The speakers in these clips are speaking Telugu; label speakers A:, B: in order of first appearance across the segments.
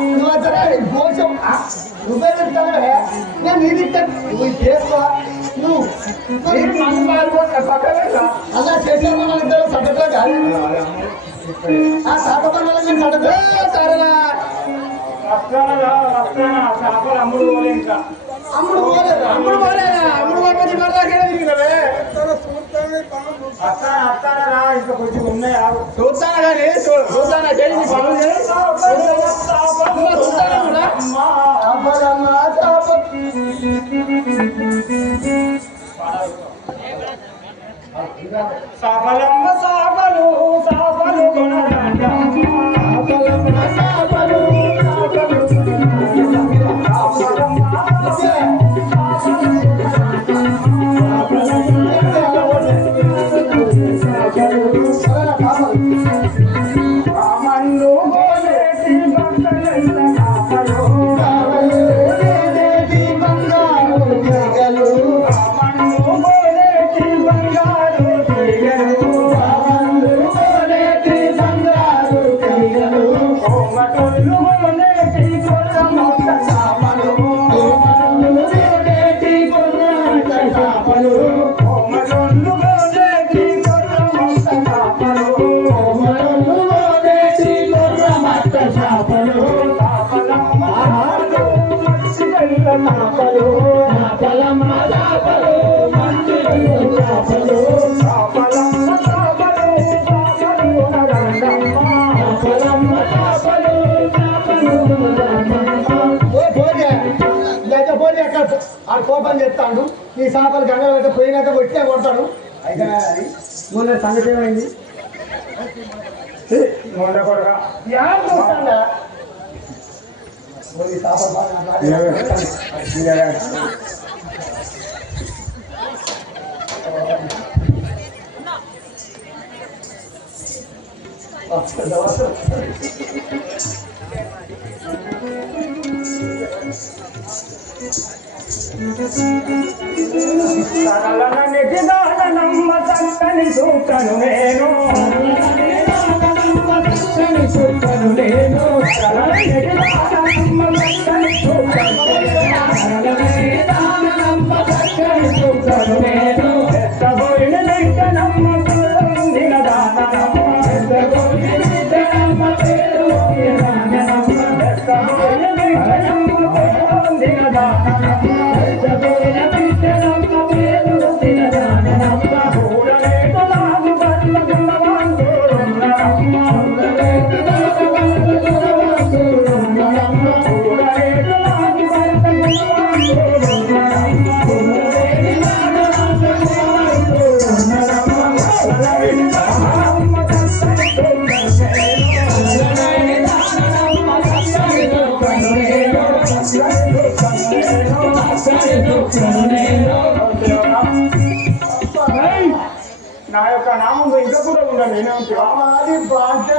A: నువ్వు వచ్చరా గోచం నువ్వే చెప్తావే నేను నీది ఇస్తాను నువ్వు ఇది చేసుకో నువ్వు
B: మీరు మందు పాల్గొన్న పక్కనే రా.
A: అలా చేసే మన ఇద్దరు సగట్లో కాదు ఆ సాగపడ వాళ్ళకి సగట్లో సరేలా
B: వస్తానా రా, వస్తానా. చేపలు అమ్ముడు పోలే ఇంకా.
A: అమ్ముడు పోలేదు
B: అమ్ముడు పోలేదా? అమ్ముడు పోకపోతే ఇవాళ దాకా ఏడ తిరిగినావే?
A: చూస్తాను కానీ చూ- పనులు కూడా
B: చేపలు.
A: కోపం చెప్తాడు ఈ సాపలు గంగ పెట్ట పోయినాక వచ్చినా కొడతాడు అయితే మొన్న సంగతి ఏమైంది మొన్న కొడగా వస్తుంది.
B: సరళన నెటిదానమ్మ చక్కని సూకను నేను సరళ నెటిదానమ్మ చక్కని సూకను కూడా ఉండాలి నేనేమంటే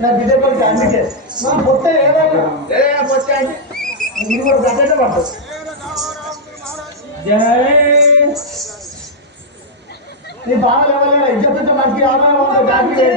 A: నా బిడ్డ పడుకు అందుకే మన పొట్ట ఏదైనా ఏ పొట్ట అంటే? ఇది కూడా గడ్డ పడుతుంది జై.
C: నీ బాగా ఎవరైనా ఇజ్జత్ మనకి ఆదాయం దాటి
A: జై.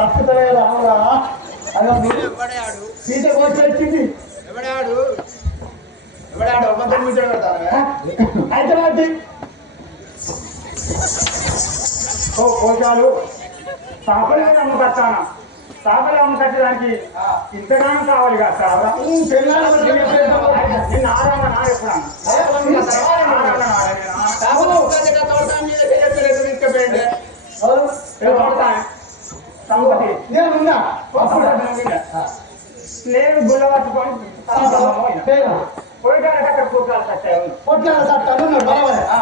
C: తప్పుతలే
B: ఎవడాడు?
C: సీత కోసి వచ్చింది.
B: ఎవడాడు? ఎవడాడు? అబద్ధం మీద పెడతాను
C: అయితే వాటి
A: ఓ కోశాలు సాపలే నమ్మకత్తానా చేపలు అమ్మకట్టడానికి ఇంతగానో కావాలి కదా.
C: తినేసేద్దాం.
A: నిన్న ఆరామ నా ఎప్పుడు అన్న?
C: అదే వంద తర్వాత
A: ఆరామ నా నేను
C: ఎవరు?
A: నేను. గుల్ల పట్టుకొని సత్యాలు. ఆ.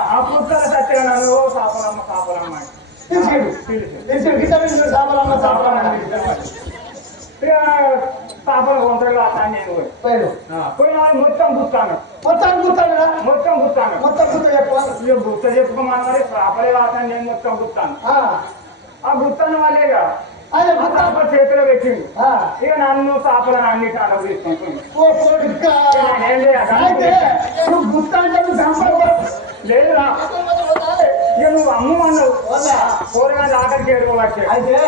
C: గిట్ట
A: నేను. పోయిన మొత్తం గుర్తాను
C: మొత్తం గుర్తాడురా?
A: మొత్తం గుర్తాను
C: మొత్తం గుర్తు చెప్పు.
A: గుర్త చెప్పుకోమన్నారు చేపలే రాతాను నేను మొత్తం గుర్తాను
C: ఆ,
A: ఆ గుర్తాను వాళ్ళేగా? చేప చేతిలో పెట్టింది. ఇక నన్ను చేపలను అన్ని కాలం. లేదురా ఇక నువ్వు అమ్ము అన్నావు.
C: వద్దా?
A: కూరగాయలు ఆకలికి ఎదురు
C: అయితే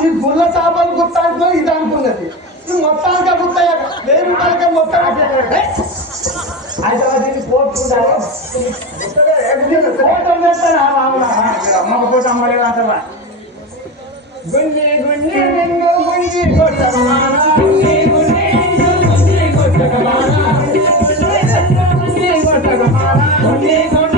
C: ఈ గుళ్ళ చేపలు గుర్తా అంటే ఇది అనుకున్నది. మొత్తానికే గుర్తా రూపాయలకే మొత్తం అయితే దీన్ని పోతుంటారు ఫోటో వేస్తాను
A: అమ్మకు పోతే అమ్మలేదు అంటారా గుండి గుండి నిన్ను గుండి కొట్టమానా గుండి గుండి నిన్ను గుండి కొట్టమానా గుండి కొట్టమానా గుండి గుండి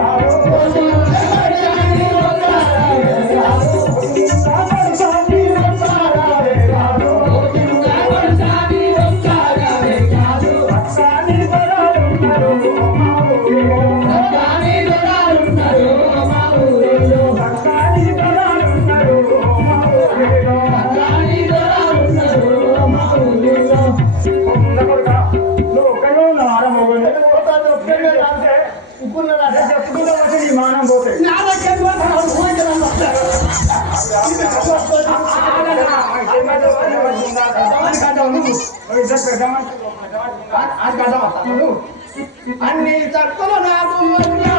C: అన్ని తక్కువ నాకు మన్నా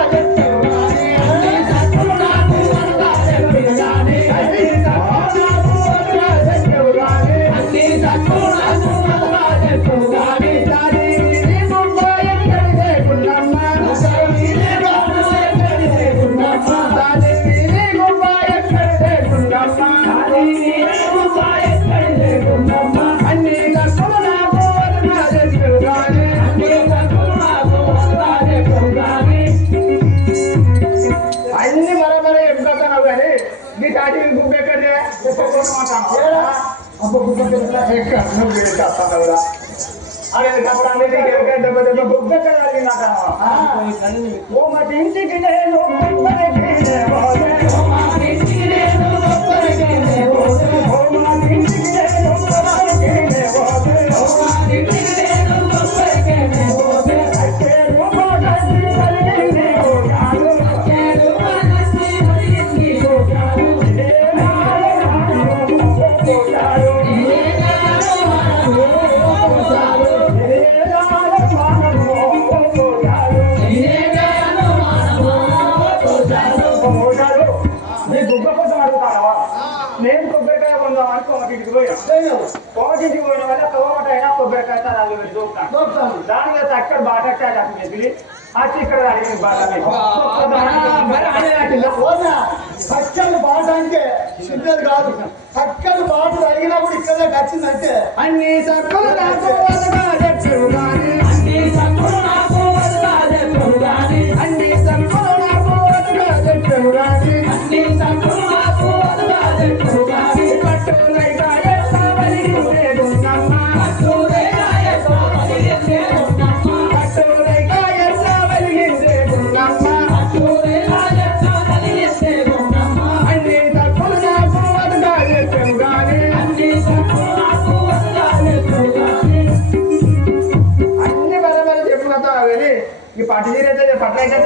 C: అబ్బో, గుడ్డ పెద్దలా.
A: ఎక్కడ నువ్వు చేస్తావురా అరే అప్పుడు అన్నిటికీ ఎక్కడ దెబ్బ దెబ్బ గుబ్బు ఎక్కడ కలిగిందట ఓ మా ఇంటికి నేను నేను కొబ్బరికాయ పోయాం.
C: చేయవు.
A: కొమ్మటికి పోయిన వల్ల తోమట అయినా కొబ్బరికాయ తరాలు పెట్టి చూపుతాను
C: దొరుకుతాను.
A: దాని మీద అక్కడ బాటకాయ అక్కడ మెదిలి వచ్చి ఇక్కడ అడిగిన
C: ఓనా, పచ్చని బాట అంటే చిన్నది కాదు. పక్కన బాట తగినప్పుడు ఇక్కడే వచ్చిందంటే
A: అన్ని సర్కులు
C: పట్టు పట్ల అయితే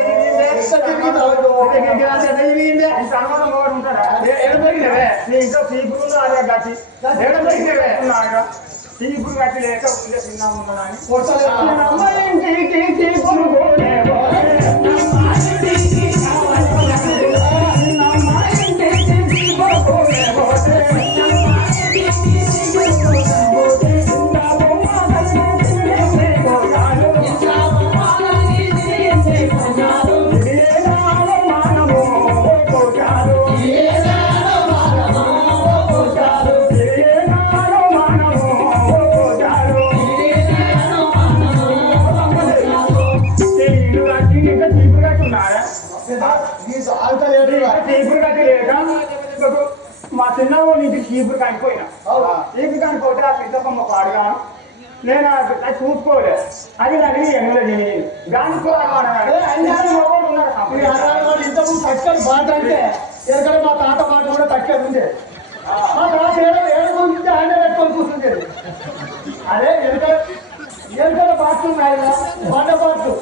A: చీపురు కట్టి లేక ఉండే తిన్నా ఉన్నదని
C: ఇంటికి చీపురు పోలేవో.
A: చీపురు ఇంటికి చీపురు కనిపోయినా చీపురు కనిపోతే ఆ పెద్ద కొమ్మ పాడుగాను. నేను అది అది చూసుకోలే. అది నాకు ఎంగలో తిని గాని కూడా
C: ఇంతకుముందు తక్కని బాట అంటే మా తాత మాట కూడా తక్కని ఉండే. మా తాత ఏడో ఏడు గురించి ఆయన పెట్టుకొని కూర్చుండేది. అదే ఎనకల ఎనకల బాత్రూమ్ ఆయన బండ బాట్లు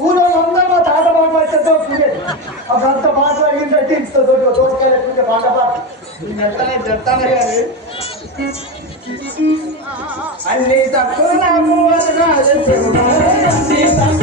C: ఊళ్ళో అందరూ మా తాత మాట వచ్చేతో ఉండేది ఆ గంట బాట అడిగిందంటే ఇంత దొడ్డు దోసకాయలు బండ బాట్లు
B: చెప్తాను కానీ
C: అన్ని తక్కువ నాకు అన్ని తక్కువ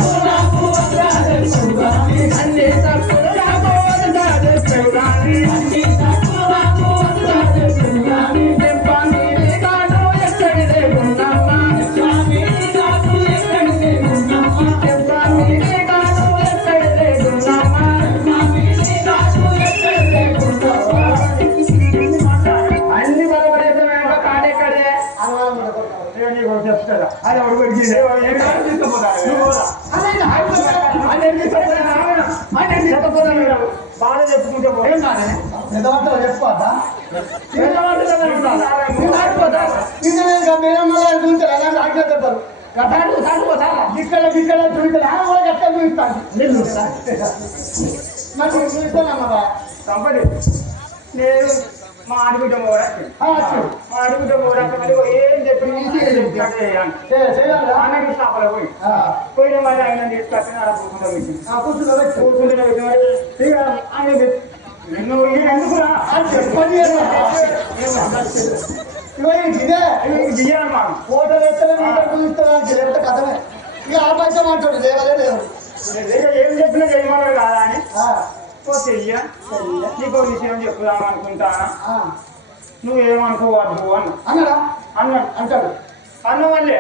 C: కాదు
A: చెప్పుకుంటే పో.
C: నిజమంటారా చెప్పుకోవద్దా ఇక్కడ ఇక్కడ చూపించాలి ఆ వాళ్ళకి ఎక్కడ చూపిస్తాను మరి నువ్వు చూపిస్తానమ్మా
A: నేను మా ఆడబిడ్డ కూడా మా ఆడబిడ్డ కూడా మరి ఏం చెప్పి చెప్పినట్టు చేయాలి
C: చేయాలా
A: ఆమెకి షాపులో పోయి పోయిన మరి ఆయన తీసుకొచ్చి ఆడ కూర్చుంటా పెట్టి
C: కూర్చున్నా
A: కూర్చుంటే పెట్టి మరి ఇక ఆమె పెట్టి, నిన్ను ఈయన ఎందుకురా
C: చెప్పండి ఇదే
A: దియ్యాలమ్మా
C: ఫోటో ఎత్తలే మీటర్ చూపిస్తాను లేకపోతే కథమే ఇక ఆ పంచ మాట్లాడు లేవలే లేవు
A: ఏం చెప్పినా చేయమన్నాడు కాదా అని ఓ చెయ్య నీకు విషయం చెప్పుదాం అనుకుంటానా నువ్వేమనుకోవద్దు అన్న.
C: అన్నడా?
A: అన్నాడు
C: అంటాడు.
A: అన్న వల్లే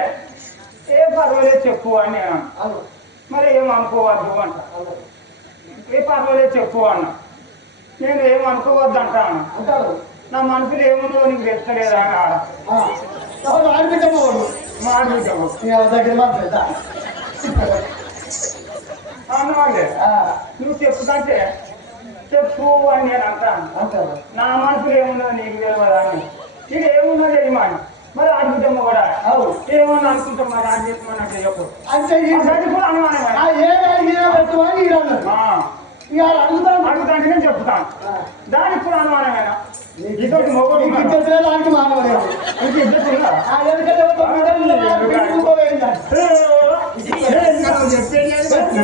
A: ఏ పర్వాలేదు చెప్పు అని నేను అన్నా.
C: అను.
A: మరి ఏమనుకోవద్దు అంట. ఏ పర్వాలేదు చెప్పు అన్న. నేను ఏమనుకోవద్దు అంటాను
C: అంటాడు.
A: నా మనసులో ఏముందో నీకు తెలుస్తలేదా అని ఆడ
C: ఆడిపించమ్మ వాడు
A: మాట్లాడతావు
C: ఇక దగ్గర మాట్లాడతా
A: అన్న వాళ్ళే
C: ఆ,
A: నువ్వు చెప్పుకంటే చెప్పు అని నేను అంటాను. నా మనసులో ఏముందో నీకు తెలియదా అని. ఇక ఏముందో తెలియమని మరి అడుగుతాము కూడా.
C: అవు
A: ఏమన్నా అనుకుంటాం మరి అది చెప్పమన్నట్టు చెప్పు.
C: అంటే
A: అది కూడా అనుమానమే.
C: ఆ ఏది అడిగినా పెట్టుమని ఈ అన్నాడు.
A: ఆ,
C: ఇక అడుగుతాను
A: నేను చెప్తాను. దానికి కూడా అనుమానమేనా?
C: నీకు
A: ఉన్నాడు.
C: ఇద్దరు దానికి మానవలేదు
A: ఇద్దరు
C: ఎందుకంటే
B: చెప్పేది?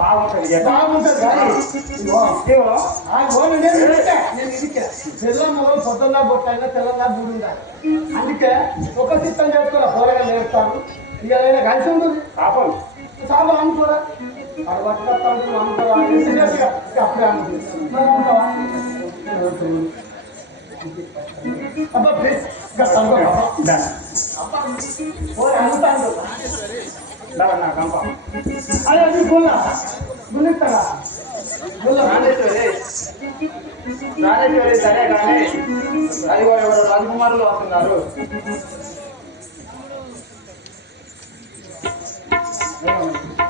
A: బాగుంటుంది
C: బాగుంటుంది కానీ నేను ఇదికే, నేను పొద్దున్న బొట్టైనా తెల్లగా బూడి అందుకే ఒక చిత్తం చేసుకోవాలి పోరగా నేర్పుతారు ఇక కలిసి ఉంటుంది
A: పాపం
C: చాలా అనుకోరా అప్పుడే అబ్బా ప్లీజ్ అబ్బా తమ్ముడు,
A: అనుకుంటాను నా కంప
C: అదే అది గుల్ల గుల్లిస్తారా గుల్ల
B: రాజేశ్వరి రాజేశ్వరి సరే కానీ అదిగో ఎవరు రాజకుమారులు వస్తున్నారు.
A: ఇప్పుడు పాపం